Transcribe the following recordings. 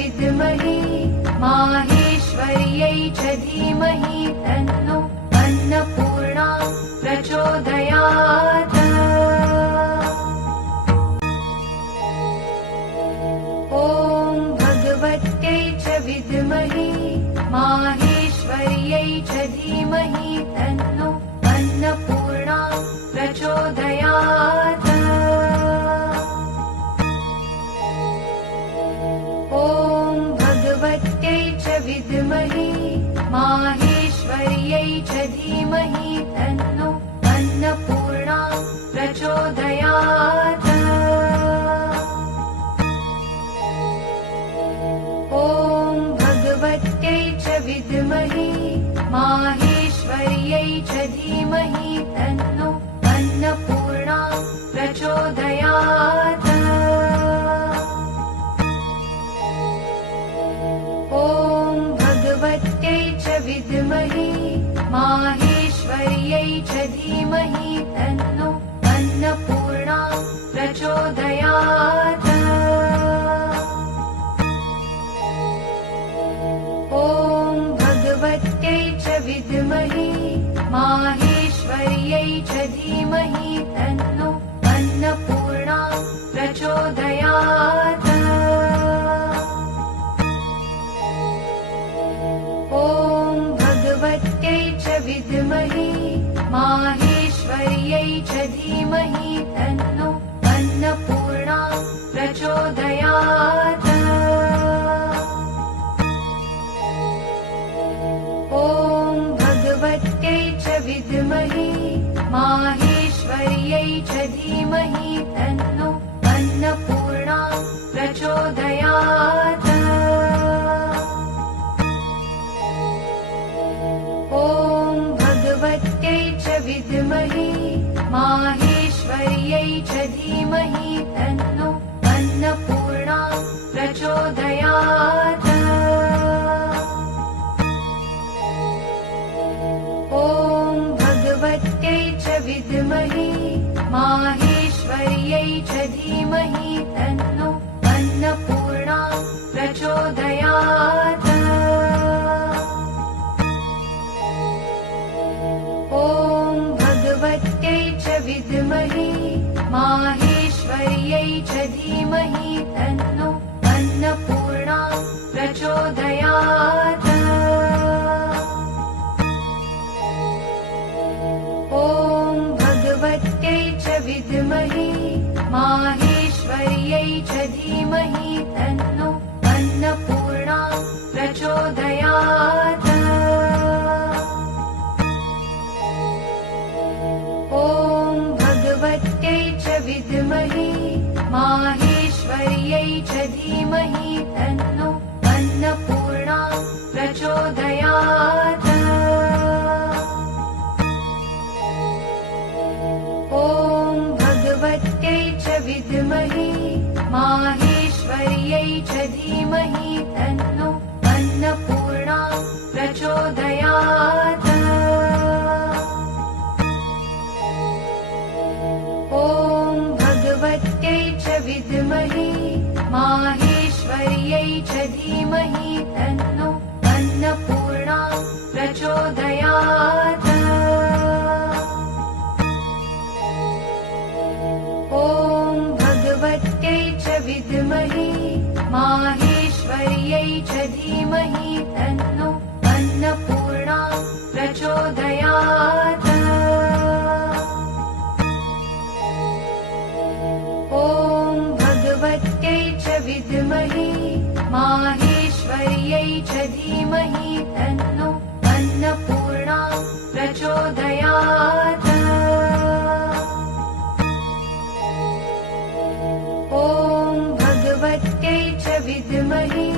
विद्महे माहेश्वर्यै च धीमहि तन्नो अन्नपूर्णा प्रचोदयात्। ॐ भगवत्यै च विद्महे माहेश्वर्यै च धीमहि तन्नो अन्नपूर्णा प्रचोदयात्। ॐ भगवत्यै च विद्महे माहेश्वर्यै च धीमहि तन्नो अन्नपूर्णा प्रचोदयात्। ॐ भगवत्यै च विद्महे माहेश्वर्यै च धीमहि तन्नो अन्नपूर्णा प्रचोदयात्। ॐ भगवत्यै च विद्महे माहेश्वर्यै च धीमहि तन्नो अन्नपूर्णा प्रचोदयात्। ॐ भगवत्यै च विद्महे माहेश्वर्यै च धीमहि तन्नो अन्नपूर्णा प्रचोदयात्। ॐ भगवत्यै च विद्महे माहेश्वर्यै च धीमहि तन्नो अन्नपूर्णा प्रचोदयात्। ॐ भगवत्यै च विद्महे माहेश्वर्यै च धीमहि तन्नो अन्नपूर्णा प्रचोदयात्। ॐ भगवत्यै च विद्महे माहेश्वर्यै च धीमहि तन्नो अन्नपूर्णा प्रचोदयात्। ॐ भगवत्यै च विद्महे माहेश्वर्यै च धीमहि तन्नो अन्नपूर्णा प्रचोदयात्। ॐ भगवत्यै च विद्महे माहेश्वर्यै च धीमहि तन्नो अन्नपूर्णा प्रचोदयात्। ॐ भगवत्यै च विद्महे माहेश्वर्यै च धीमहि तन्नो अन्नपूर्णा प्रचोदयात्। ॐ भगवत्यै च विद्महे माहेश्वर्यै च धीमहि तन्नो अन्नपूर्णा प्रचोदयात्। ॐ भगवत्यै च विद्महे माहेश्वर्यै च धीमहि तन्नो अन्नपूर्णा प्रचोदयात्। ॐ भगवत्यै च विद्महे माहेश्वर्यै च धीमहि तन्नो अन्नपूर्णा प्रचोदयात्। ॐ भगवत्यै च विद्महे माहेश्वर्यै च धीमहि तन्नो अन्नपूर्णा प्रचोदयात्। ॐ भगवत्यै च विद्महे माहेश्वर्यै च धीमहि तन्नो अन्नपूर्णा प्रचोदयात्। ॐ भगवत्यै च विद्महे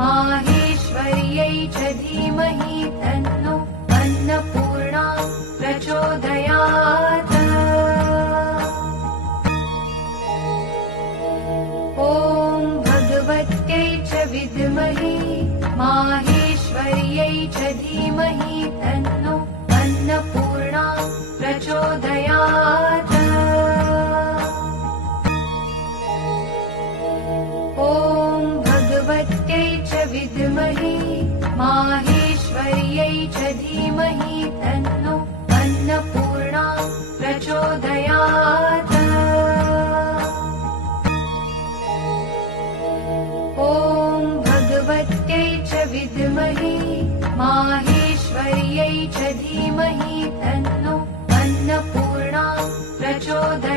माहेश्वर्यै च धीमहि तन्नो अन्नपूर्णा प्रचोदयात्। ॐ भगवत्यै च विद्महे माहेश्वर्यै च धीमहि तन्नो अन्नपूर्णा प्रचोदयात्। ॐ भगवत्यै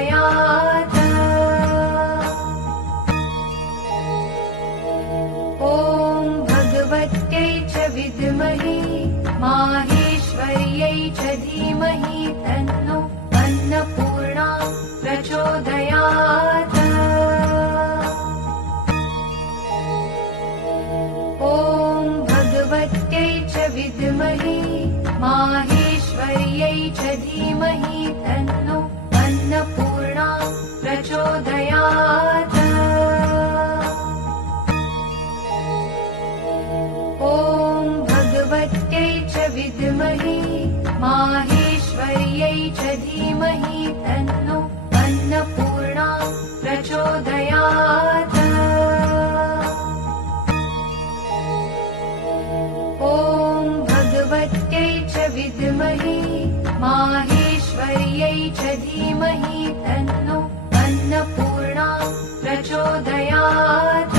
प्रचोदयात्। ॐ भगवत्यै च विद्महे माहेश्वर्यै च धीमहि तन्नो अन्नपूर्णा प्रचोदयात्। ॐ भगवत्यै च विद्महे माहेश्वर्यै च धीमहि तन्नो अन्नपूर्णा प्रचोदयात्। ॐ भगवत्यै च विद्महे माहेश्वर्यै च धीमहि तन्नो अन्नपूर्णा प्रचोदयात्। ॐ भगवत्यै च विद्महे माहेश्वर्यै च धीमहि तन्नो अन्नपूर्णा प्रचोदयात्।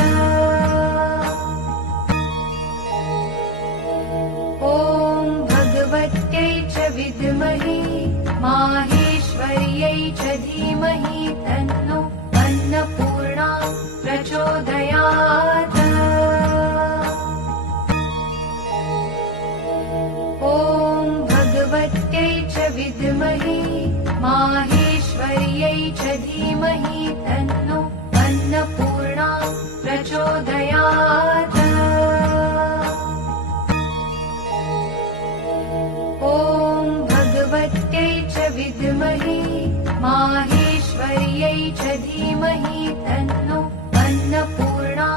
ॐ भगवत्यै च विद्महे माहेश्वर्यै च धीमहि तन्नो अन्नपूर्णा प्रचोदयात्। ॐ भगवत्यै च विद्महे माहेश्वर्यै च धीमहि तन्नो अन्नपूर्णा प्रचोदयात्। ॐ भगवत्यै च विद्महे माहेश्वर्यै च धीमहि तन्नो अन्नपूर्णा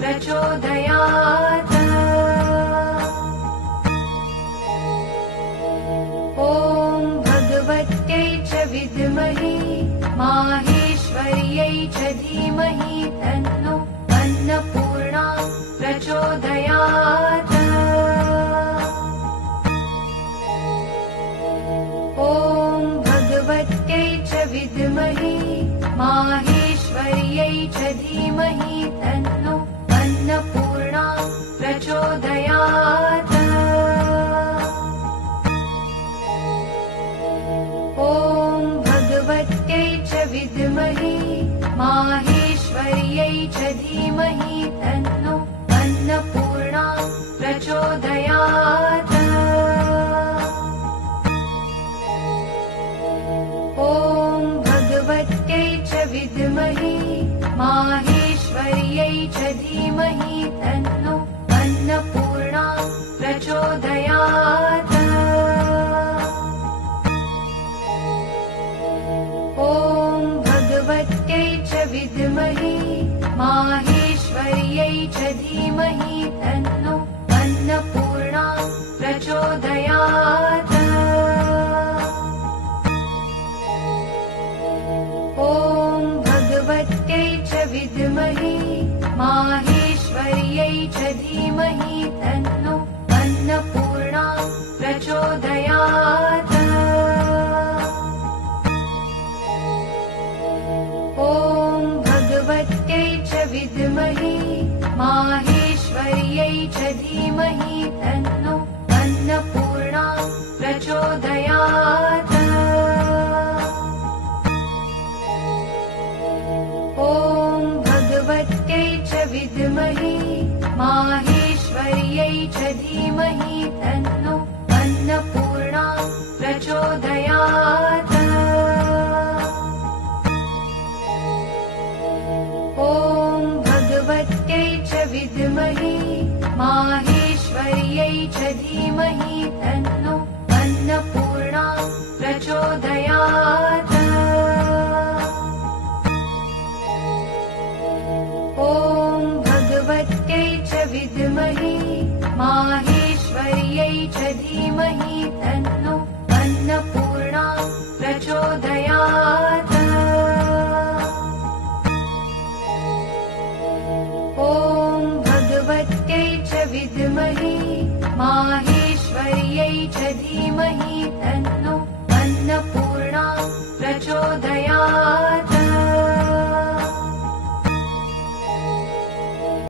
प्रचोदयात्। ॐ भगवत्यै च विद्महे माहेश्वर्यै च धीमहि तन्नो अन्नपूर्णा प्रचोदयात्। ॐ भगवत्यै च विद्महे माहेश्वर्यै च धीमहि तन्नो अन्नपूर्णा प्रचोदयात्। ॐ भगवत्यै च विद्महे माहेश्वर्यै च धीमहि तन्नो अन्नपूर्णा प्रचोदयात्। ॐ भगवत्यै च विद्महे माहेश्वर्यै च धीमहि तन्नो अन्नपूर्णा प्रचोदयात्। ॐ भगवत्यै च विद्महे माहेश्वर्यै च धीमहि तन्नो अन्नपूर्णा प्रचोदयात्। ॐ भगवत्यै च विद्महे माहेश्वर्यै च धीमहि तन्नो अन्नपूर्णा प्रचोदयात्। ॐ भगवत्यै च विद्महे माहेश्वर्यै च धीमहि तन्नो अन्नपूर्णा प्रचोदयात्। ॐ भगवत्यै च विद्महे माहेश्वर्यै च धीमहि तन्नो अन्नपूर्णा प्रचोदयात्। ॐ भगवत्यै च विद्महे माहेश्वर्यै च धीमहि तन्नो अन्नपूर्णा प्रचोदयात्। ॐ भगवत्यै च विद्महे माहेश्वर्यै च धीमहि तन्नो अन्नपूर्णा प्रचोदयात्। ॐ भगवत्यै च विद्महे माहेश्वर्यै च धीमहि तन्नो अन्नपूर्णा प्रचोदयात्।